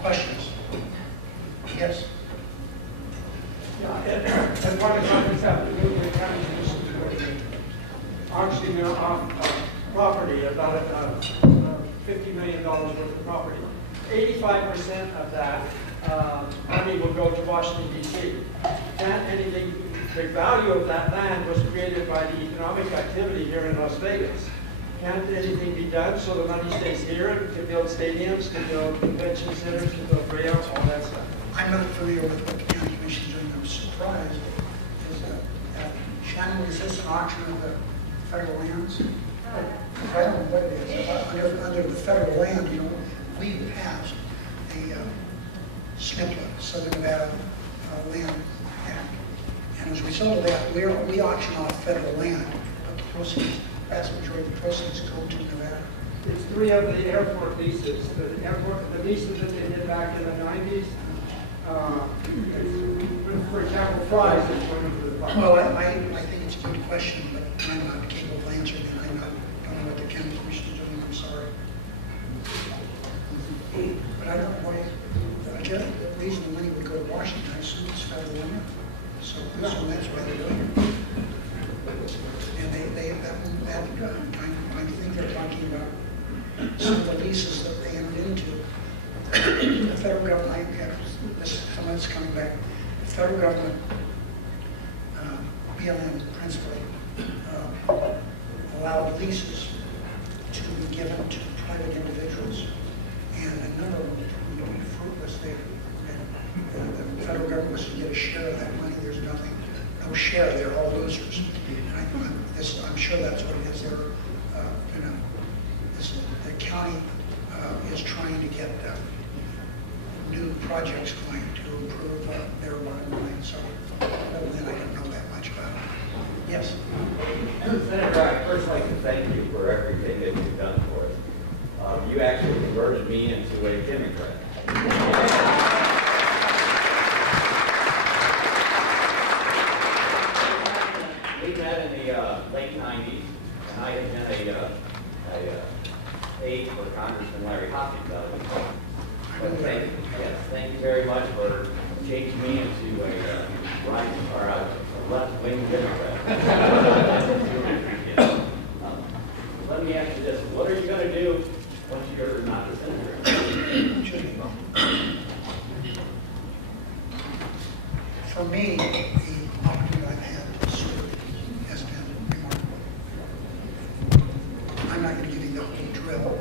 Questions? Yes? Yeah, as part of the conference have to do with the county commission auctioning off property, about $50 million worth of property. 85% of that money will go to Washington, D.C. Can't anything, the value of that land was created by the economic activity here in Las Vegas. Can't anything be done so the money stays here to build stadiums, to build convention centers, to build rails, all that stuff? I'm not familiar with what the county commission is doing. I'm surprised. Shannon, is this an auction of the federal lands? I don't know what it is. Under the federal land, you know, we passed a SNPLA, Southern Nevada Land Act. And as a result of that, we auction off federal land, but the proceeds, vast majority of the proceeds go to Nevada. It's 3 of the airport leases. The leases that they did back in the 90s. For example, Fry's is going into the park. Well, I think it's a good question, but I'm not capable of answering it. I don't know what the county commission is doing. I'm sorry. But I don't know why. Again, the reason the money would go to Washington, I assume it's federal land. So that's why they're doing it. And I think they're talking about some of the leases that they entered into. The federal government, some of it's coming back. The federal government, BLM principally, allowed leases to be given to private individuals, and a number of them would be fruitless there. And the federal government was to get a share of that money. There's no share. They're all losers. And I'm sure that's what it is. The county is trying to get new projects going to improve their bottom line. So other than I don't know that much about it. Yes? Senator, I'd first like to thank you for everything that you've done for us. You actually converted me into a Democrat. We met in the late 90s, and I had been a aide for Congressman Larry Hopkins out of the country. But thank you very much for changing me into a right or a left-wing Democrat. Let me ask you this: what are you going to do once you're not the senator? For me, the opportunity I've had to serve has been remarkable. I'm not going to give you the whole drill,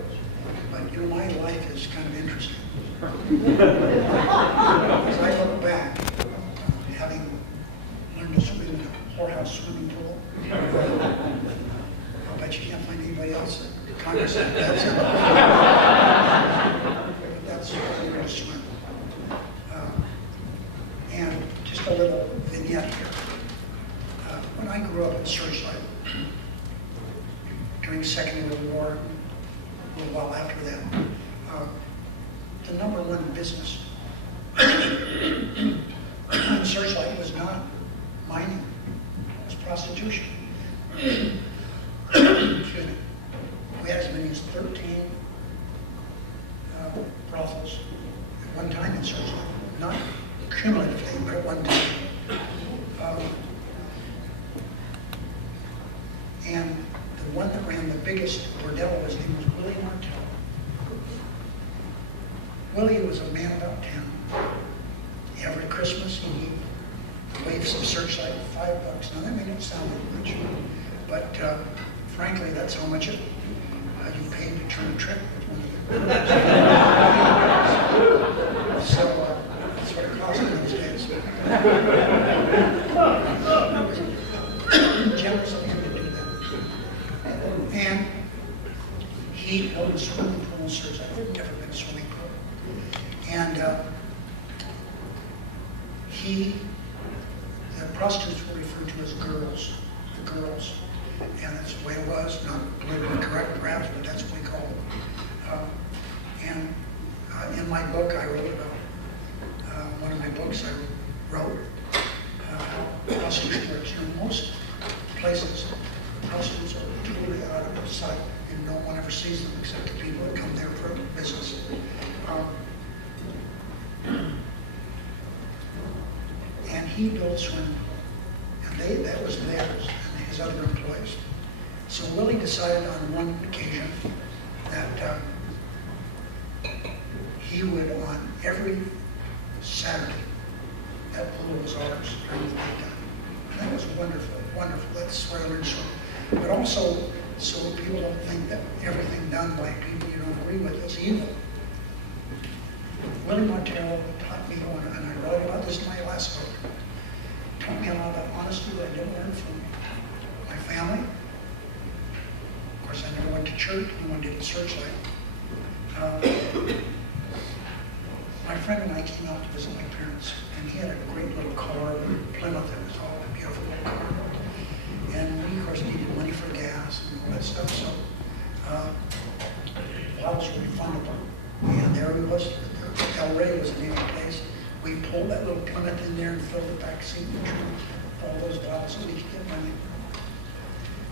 but you know, my life is kind of interesting. As I look back, having learned to swim in a whorehouse swimming pool, I bet you can't find anybody else at Congress that does it. But that's how you learn to swim. And just a little vignette here. When I grew up in Searchlight, during the Second World War, a little while after that, the #1 business in Searchlight was not mining, it was prostitution. Excuse me. We had as many as 13 brothels at one time in Searchlight. Not cumulatively, but at one time. And the one that ran the biggest bordel, his name was Willie Martell. Willie was a man about town. Every Christmas he'd wave some Searchlight for $5. Now that may not sound like much, but frankly, that's how much you paid to turn a trick with one of the So that's what it cost in those days. Generous of him to do that. And he owned a swimming pool in Searchlight. I've never been swimming pool. And the prostitutes were referred to as girls, the girls. And that's the way it was, not politically correct perhaps, but that's what we call them. In my book I wrote about, one of my books I wrote how prostitution works. In most places, prostitutes are totally out of sight and no one ever sees them except the people that come there for business. he built a swimming pool, and that was theirs and his other employees. So Willie decided on one occasion that he would, on every Saturday, that pool was ours during the daytime. And that was wonderful, wonderful. That's where I learned swimming. But also, so people don't think that everything done by people you don't agree with is evil. Willie Martello taught me, and I wrote about this in my last book, taught me a lot about honesty that I didn't learn from my family. Of course, I never went to church, no one did at Searchlight. My friend and I came out to visit my parents, and he had a great little car, Plymouth, it was all a beautiful little car. And we, of course, needed money for gas and all that stuff, so bottles were refundable. And there he was, El Rey was the name of the place. We pulled that little Plymouth in there and filled the back seat with all those bottles so we could get money.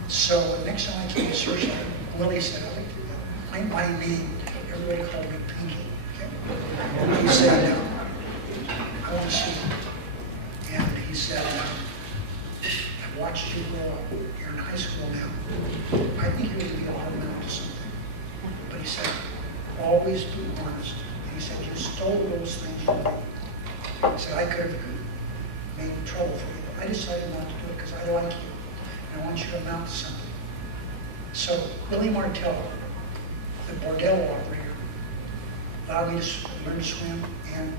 So next time I came to Searchlight, Willie said, I'd like to claim my name. Everybody called me Pinky. Okay? He said, I want to see you. And he said, I've watched you grow up. You're in high school now. I think you're going to be a hard man to something. But he said, always be honest. And he said, you stole those things from me. He said, I could have made trouble for you, but I decided not to do it because I like you. And I want you to amount to something. So Willie Martello, the bordello operator, allowed me to learn to swim, and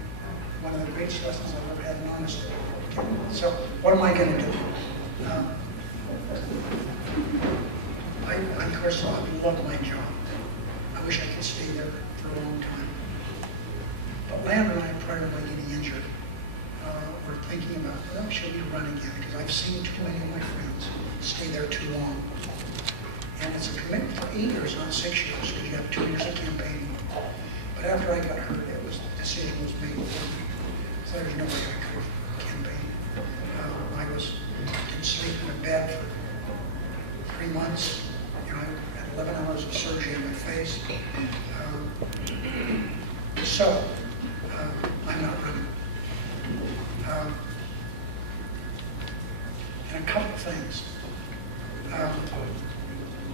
one of the greatest lessons I've ever had in honesty. Okay. So what am I going to do? I of course, I love my job. I wish I could stay there for a long time. But Lambda and I, prior to my getting injured, were thinking about, well, should we run again? Because I've seen too many of my friends stay there too long. And it's a commitment for 8 years, not 6 years, because you have 2 years of campaigning. But after I got hurt, the decision was made for me. So there's no way I could have campaigned. I didn't sleep in a bed for 3 months. You know, I had 11 hours of surgery on my face. I'm not running. And a couple of things.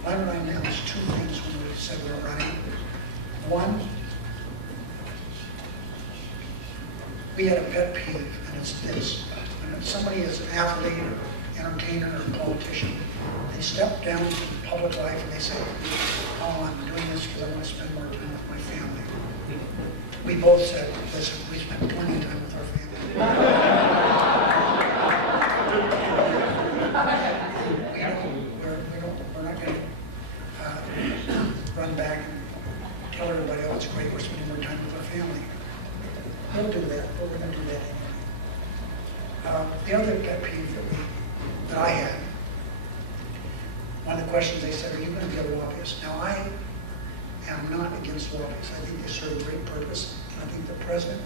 Lambda and I announced 2 things when we said we were running. One, we had a pet peeve, and it's this. When somebody is an athlete or entertainer or politician, they step down from public life and they say, oh, I'm doing this because I want to spend more time with my family. We both said, listen, we spent plenty of time with our family. We're not going to run back and tell everybody, oh, it's great, we're spending more time with our family. We'll do that, but we're going to do that anyway. The other pet peeve that I had, one of the questions they said, are you going to be a lobbyist? Now, I am not against lobbyists. I think they serve a great purpose. I think the president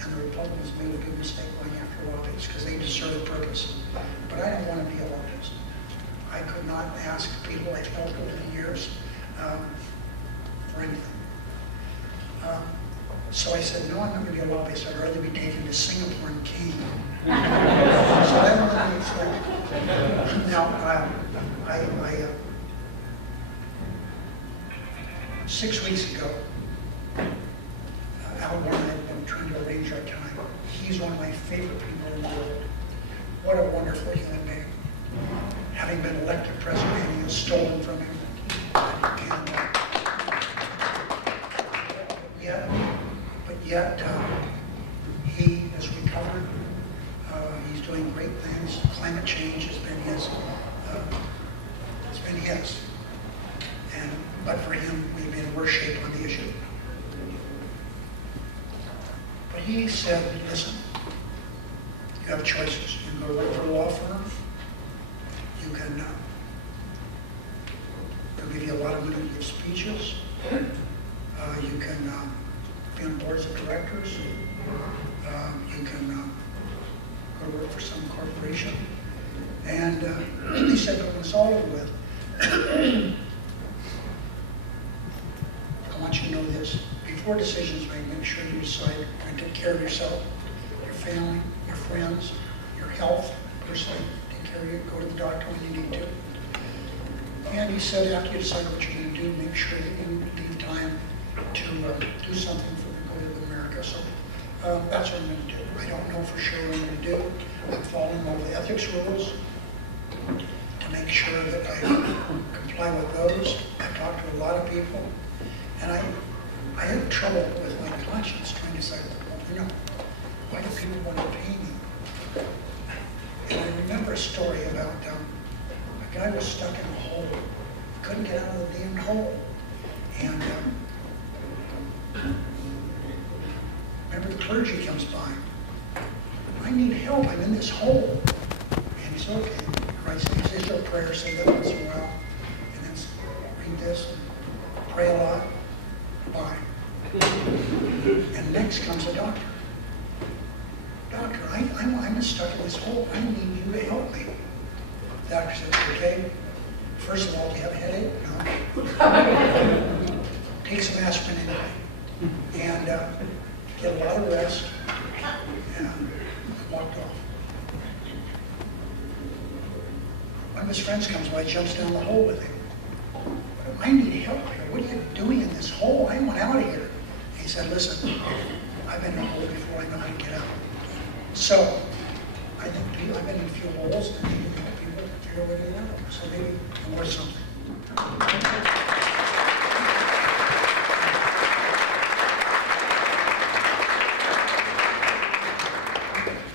and the Republicans made a good mistake going after lobbyists because they just serve a purpose. But I don't want to be a lobbyist. I could not ask people I've helped over the years for anything. So I said, no, I'm not going to be a lobbyist. I'd rather be taken to Singapore and caned. So I don't know what to expect. Now, 6 weeks ago, Al and I have been trying to arrange our time. He's one of my favorite people in the world. What a wonderful human being. Having been elected president, he was stolen from him. But yet, he has recovered. He's doing great things. Climate change has been his. It's been his. But for him, we'd be in worse shape on the issue. But he said, listen, you have choices. You can go work for a law firm. You can, they'll give you a lot of money to give speeches. You can be on boards of directors. You can go work for some corporation. And he said, when it's all over with, I want you to know this. Before decisions are made, make sure you decide you're going to take care of yourself, your family, your friends, your health, personally, take care of you, go to the doctor when you need to. And he said, after you decide what you're going to do, make sure that you leave time to do something for the good of America. So that's what I'm going to do. I don't know for sure what I'm going to do. I'm following all the ethics rules to make sure that I comply with those. I've talked to a lot of people, and I had trouble with my conscience trying to decide, well, why do people want to pay me? And I remember a story about a guy was stuck in a hole, couldn't get out of the damn hole, and remember the clergy comes by. I need help. I'm in this hole. And he's okay. Right? So he says your prayer, say that once in a while, and then read this, and pray a lot. Bye. And next comes a doctor. Doctor, I'm stuck in this hole. I need you to help me. The doctor says, okay. First of all, do you have a headache? No. Take some aspirin anyway. And get a lot of rest. And walked off. One of his friends comes by, jumps down the hole with him. I need help here. What are you doing in this hole? I want out of here. He said, listen, I've been in a hole before. I know how to get out. So, I think I've been in a few holes, and maybe help people figure out a way to get out. So maybe I'm worth something.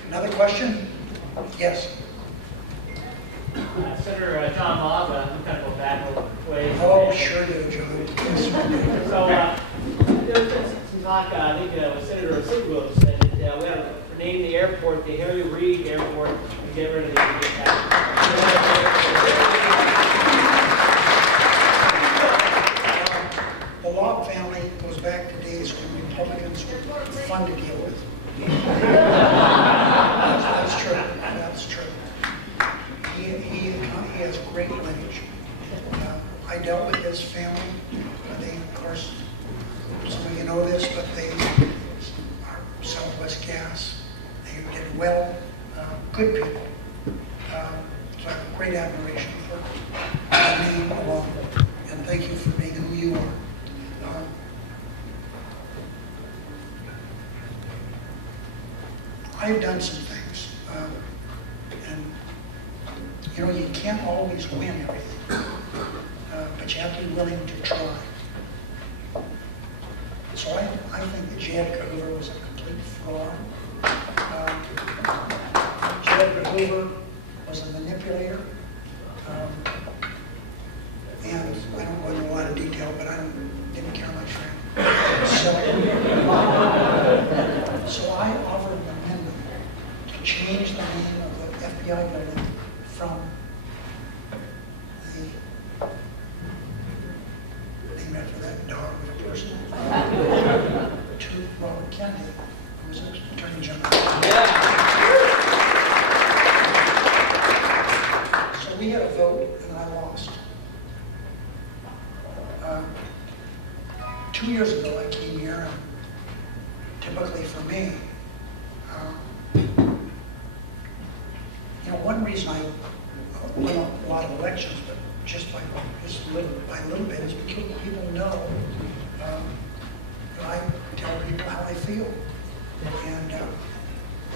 Another question? Yes. Senator John Mobb, I'm kind of go back a ways. Oh, sure do, John. Yes. So, there was some talk, I think Senator Silverwood said that we ought to rename the airport the Harry Reid Airport and get rid of the The Lobb family goes back to days when Republicans were fun to deal with. That's true. That's true. He has great lineage. I dealt with his family. They, of course, some of you know this, but they are Southwest Gas. They did well. Good people. So I have great admiration for the name alone. And thank you for being who you are. I've done some things, and you can't always win everything, but you have to be willing to try. So I think that J. Edgar Hoover was a complete fraud. J. Edgar Hoover was a manipulator, and I don't go into a lot of detail, but I didn't care much for him. So I offered an amendment to change the name of the FBI building from the name after that dog of a person to Robert Kennedy, who was an Attorney General. So we had a vote, and I lost. 2 years ago, I came here, and typically for me, one reason I won a lot of elections, but just by little bit, is because people know that I tell people how I feel. And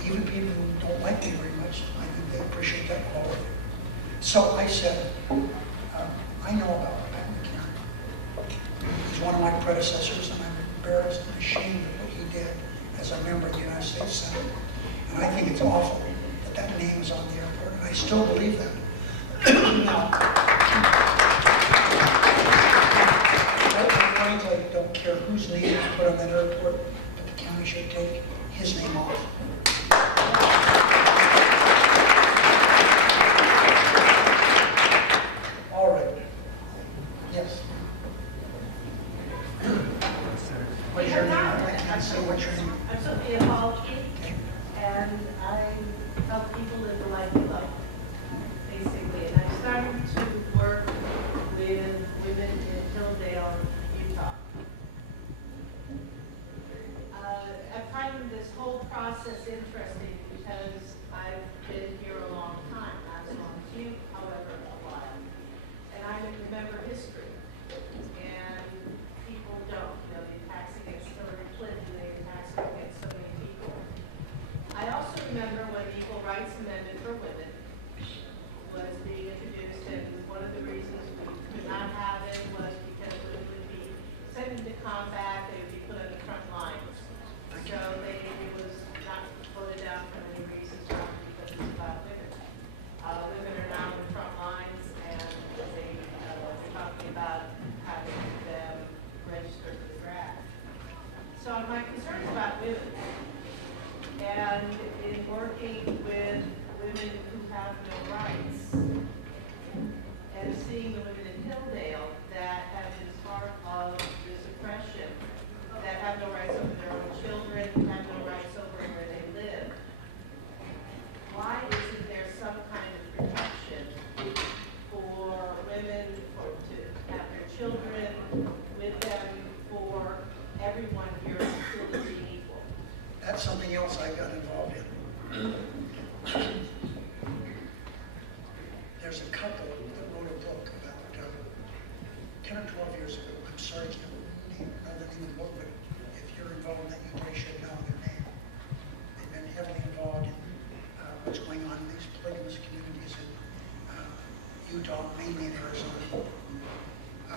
even people who don't like me very much, I think they appreciate that quality. So I said, I know about Pat McCann. He's one of my predecessors, and I'm embarrassed and ashamed of what he did as a member of the United States Senate. And I think it's awful that that name is on the airport, and I still believe that. Now, I frankly don't care whose name is put on that airport, but the county should take his name off. All right. Yes. What's your name? I can't say what's your name. I'm Sophia Paul, Okay. and I help people live the life they love, basically. And I started to work with women in Hilldale, Utah. I find this whole process interesting because I've been So my concern is about women. And in working with women who have no rights, and seeing the women in Hilldale that have been part of this oppression, that have no rights over their own children, have no rights over where they live. Why isn't there some kind of protection for women, to have their children with them, for everyone here still being equal? That's something else I got involved in. There's a couple that wrote a book about 10 or 12 years ago. I'm sorry, I can't know the name of the book, but if you're involved in that, you probably should know their name. They've been heavily involved in what's going on in these polygamous communities in Utah, mainly in Arizona. I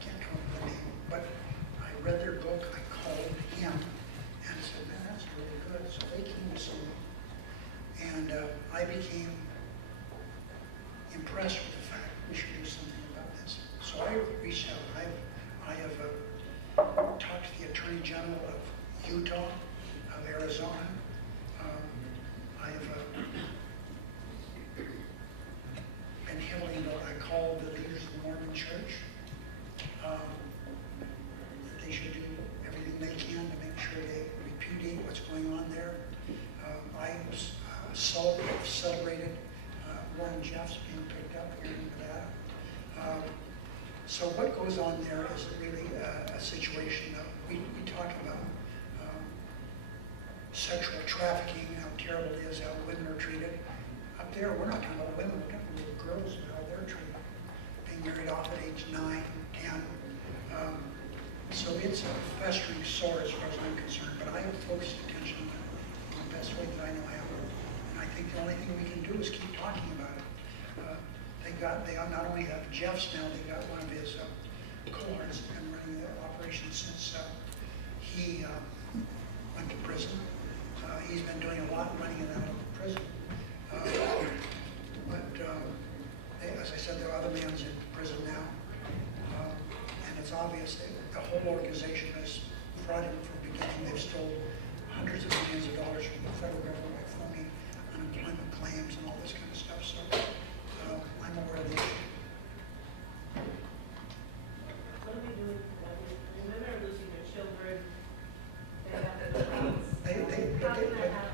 can't come up with the name, but I read their book. I called him and said, man, that's really good. So they came to see me, and I became impressed with the fact we should do something about this. So I reached out. I have talked to the Attorney General of Utah, of Arizona. I have been heavily involved. I called the leaders of the Mormon Church that they should do everything they can to make sure they repudiate what's going on there. I celebrated Warren Jeffs being picked up here in Nevada. So what goes on there is really a situation of, we talk about sexual trafficking, how terrible it is, how women are treated. Up there, we're not talking about women, we're talking about little girls and how they're treated. Being married off at age 9, 10. So it's a festering sore as far as I'm concerned, but I have focused attention on it in the best way that I know how. And I think the only thing we can do is keep talking about it. They not only have Jeff's now, they got one of his cohorts been running the operation since he went to prison. He's been doing a lot running it out of prison. As I said, there are other men in prison now. And it's obvious that the whole organization has frauded from the beginning. They've stolen hundreds of millions of dollars from the federal government by phony unemployment claims and all this kind of stuff. So I'm aware of the issue. What do we do with women are losing their children? They have their rights.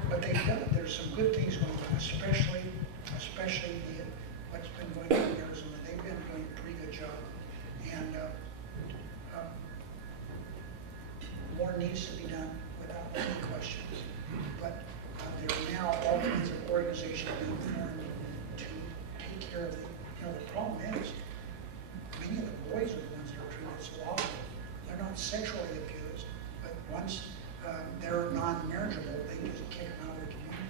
But they've done, there's some good things going on, especially what's been going on in Arizona. They've been doing a pretty good job. And more needs to be done without any question. But there are now all kinds of organizations being formed to take care of the problem is, many of the boys are the ones that are treated so awful. They're not sexually abused, but once they're non-marriageable, they just kick them out of the community.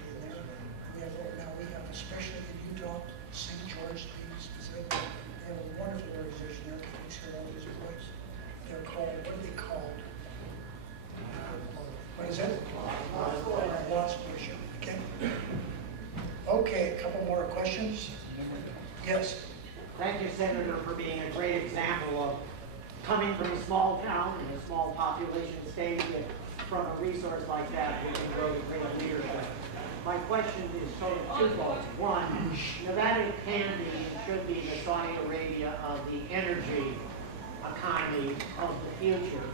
And we have, especially in Utah, St. George, specifically, they have a wonderful organization there that takes care of all these boys. They're called, what are they called? What is it? Lots of bullshit. Okay. Okay, a couple more questions. Yes. Thank you, Senator, for being a great example of coming from a small town and a small population state, and from a resource like that, we can grow to great leadership. My question is sort of twofold. One, Nevada can be and should be the Saudi Arabia of the energy economy of the future,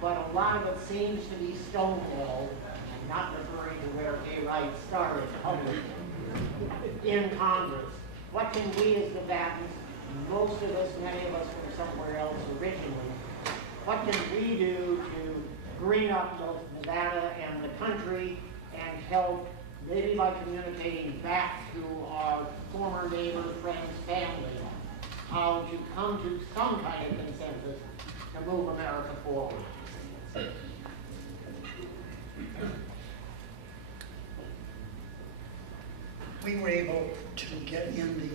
but a lot of it seems to be stonewalled, and not referring to where gay rights started publicly, in Congress. What can we as Nevadans, most of us, many of us from somewhere else originally, what can we do to green up both Nevada and the country and help, maybe by communicating back to our former neighbors, friends, family, how to come to some kind of consensus to move America forward? We were able to get in the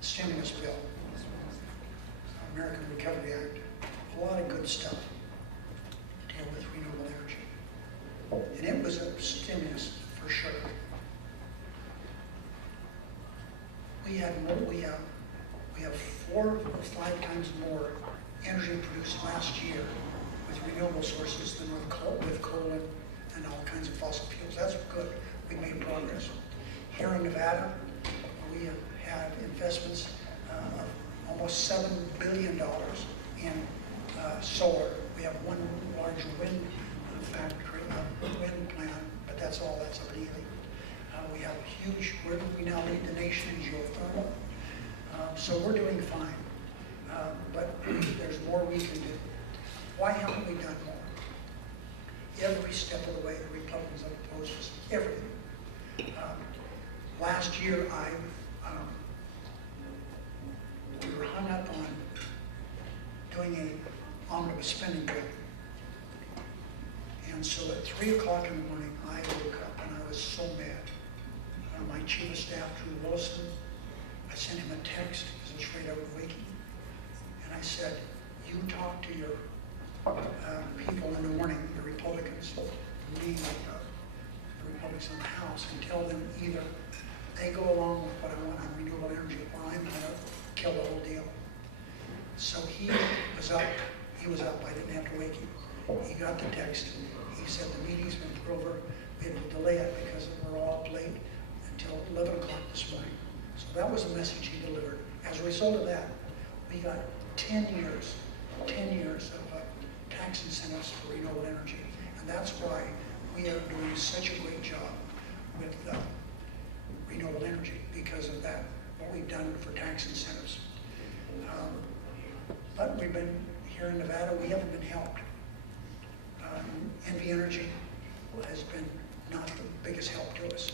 stimulus bill, American Recovery Act, a lot of good stuff to deal with renewable energy. And it was a stimulus for sure. We have 4 or 5 times more energy produced last year renewable sources than with coal and all kinds of fossil fuels. That's good. We made progress. Here in Nevada, we have had investments of almost $7 billion in solar. We have one large wind factory, wind plant, but that's all, that's up in Ely. We have huge, we now lead the nation in geothermal. So we're doing fine, but there's more we can do. Why haven't we done more? Every step of the way, the Republicans have opposed us, everything. Last year, we were hung up on doing an omnibus spending bill. And so at 3 o'clock in the morning, I woke up and I was so mad. My chief of staff, Drew Wilson, I sent him a text because I was afraid I would wake him. And I said, you talk to your people in the morning, the Republicans, me, the Republicans in the House, and tell them either they go along with what I want on renewable energy or I'm going to kill the whole deal. So he was up, I didn't have to wake him. He got the text. He said the meeting's been put over. We had to delay it because we're all up late until 11 o'clock this morning. So that was the message he delivered. As a result of that, we got 10 years of tax incentives for renewable energy. And that's why we are doing such a great job with renewable energy, because of that, what we've done for tax incentives. But we've been, here in Nevada, we haven't been helped. NV Energy has been not the biggest help to us.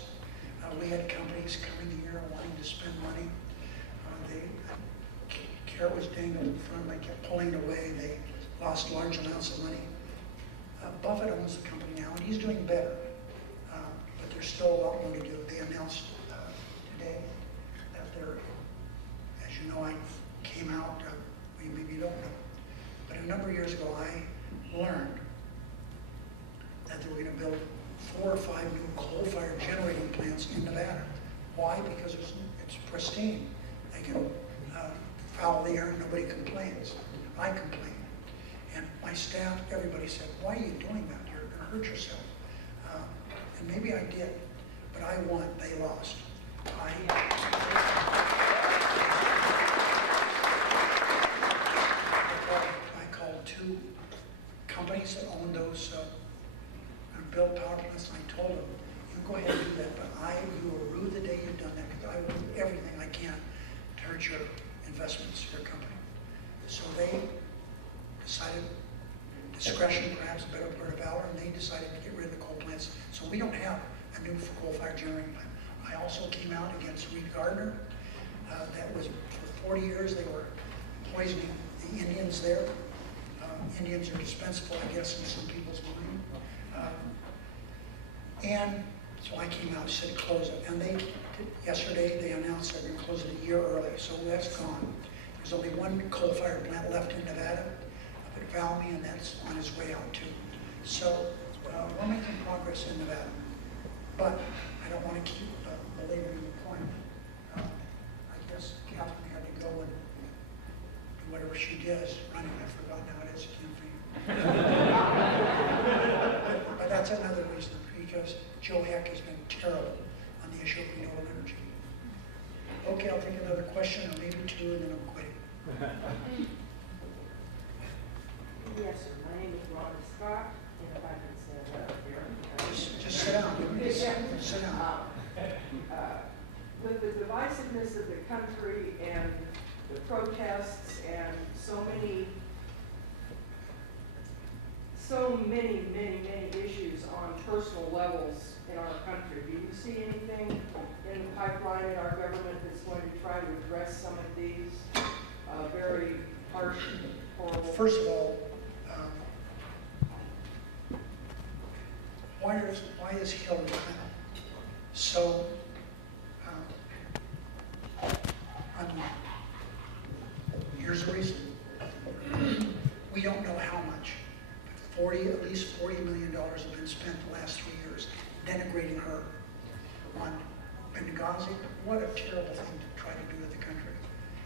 We had companies coming here wanting to spend money. The carrot was dangled in front of them, they kept pulling it away. They lost large amounts of money. Buffett owns the company now, and he's doing better. But there's still a lot more to do. They announced today that they're, as you know, I came out, maybe you don't know, but a number of years ago I learned that they were going to build 4 or 5 new coal-fired generating plants in Nevada. Why? Because it's pristine. They can foul the air and nobody complains. I complain. And my staff, everybody said, why are you doing that? You're going to hurt yourself. And maybe I did, but I won, they lost. I called 2 companies that own those build power plants, and I told them, you go ahead and do that, but you will rue the day you've done that, because I will do everything I can to hurt your investments, your company. So they decided, discretion perhaps a better word of valor, and they decided to get rid of the coal plants. So we don't have a new coal-fired generating plant. I also came out against Reid Gardner. That was, for 40 years, they were poisoning the Indians there. Indians are dispensable, I guess, in some people's mind. And so I came out and said close it. And yesterday they announced they're going to close it a year early. So that's gone. There's only 1 coal-fired plant left in Nevada, up at Valmy, and that's on its way out too. So we're making progress in Nevada. But I don't want to keep belaboring the point. I guess Catherine had to go and do whatever she does running. I forgot how it is again for you. But that's another reason, because Joe Heck has been terrible on the issue of renewable energy. Okay, I'll take another question, or maybe 2, and then I'm quitting. Yes, sir. My name is Rhonda Scott, and if I can stand up here. Just sit down. Sit down. With the divisiveness of the country and the protests and so many issues on personal levels in our country, do you see anything in the pipeline in our government that's going to try to address some of these very harsh, horrible? First of all, why is Hillary Clinton so unlikely? Here's the reason. We don't know how much. At least $40 million have been spent the last 3 years denigrating her on Benghazi. What a terrible thing to try to do with the country.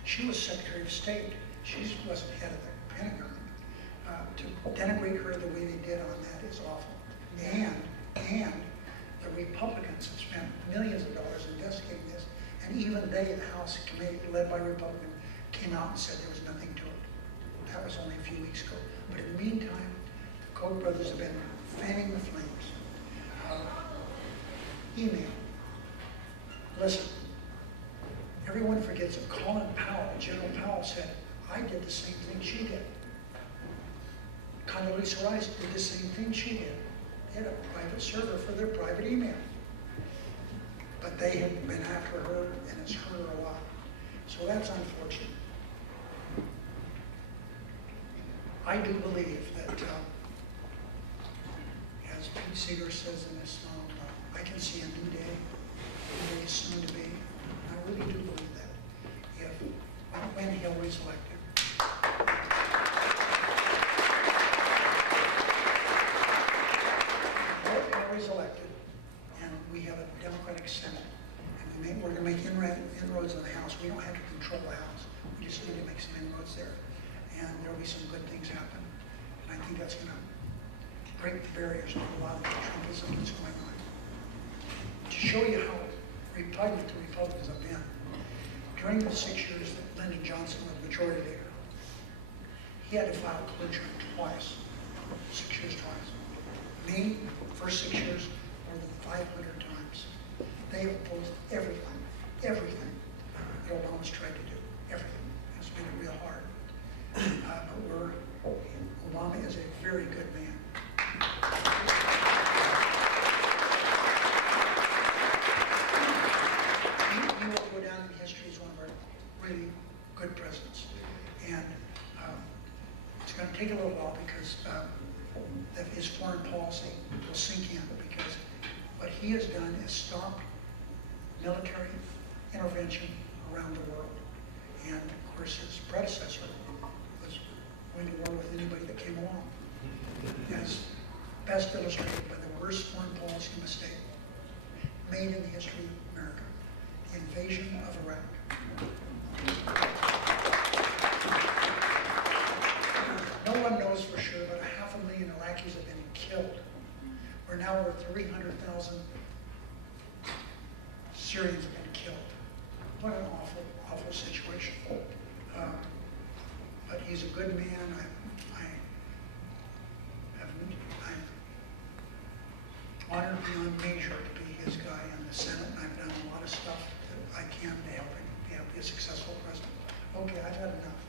She was Secretary of State. She wasn't head of the Pentagon. To denigrate her the way they did on that is awful. And the Republicans have spent millions of dollars investigating this, and even they, the House committee led by Republicans, came out and said there was nothing to it. That was only a few weeks ago. But in the meantime, the Koch brothers have been fanning the flames. Email. Listen, everyone forgets that Colin Powell, General Powell said, I did the same thing she did. Condoleezza Rice did the same thing she did. They had a private server for their private email. But they have been after her, and it's hurt her a lot. So that's unfortunate. I do believe that, as Pete Seeger says in his song, I can see a new day soon to be. I really do believe that. When Hillary's elected. If Hillary's elected, and we have a Democratic Senate, and we're going to make inroads in the House. We don't have to control the House. We just need to make some inroads there. And there'll be some good things happen. And I think that's going to break the barriers to a lot of the Trumpism that's going on. To show you how repugnant the Republicans have been, during the 6 years that Lyndon Johnson was majority leader, he had to file cloture twice, 6 years twice. Me, first 6 years, more than 500 times. They have opposed everything that Obama's tried to do, everything. It's made it real hard. But Obama is a very good man. He will go down in history as one of our really good presidents. And it's going to take a little while because that his foreign policy will sink in, because what he has done is stop military intervention around the world. And of course his predecessor was going to war with anybody that came along. As best illustrated by the worst foreign policy mistake made in the history of America, the invasion of Iraq. No one knows for sure, but 500,000 Iraqis have been killed. We're now over 300,000 Syrians have been killed. What an awful, awful situation. But he's a good man. I'm honored beyond measure to be his guy in the Senate, and I've done a lot of stuff that I can to help him be a successful president. Okay, I've had enough.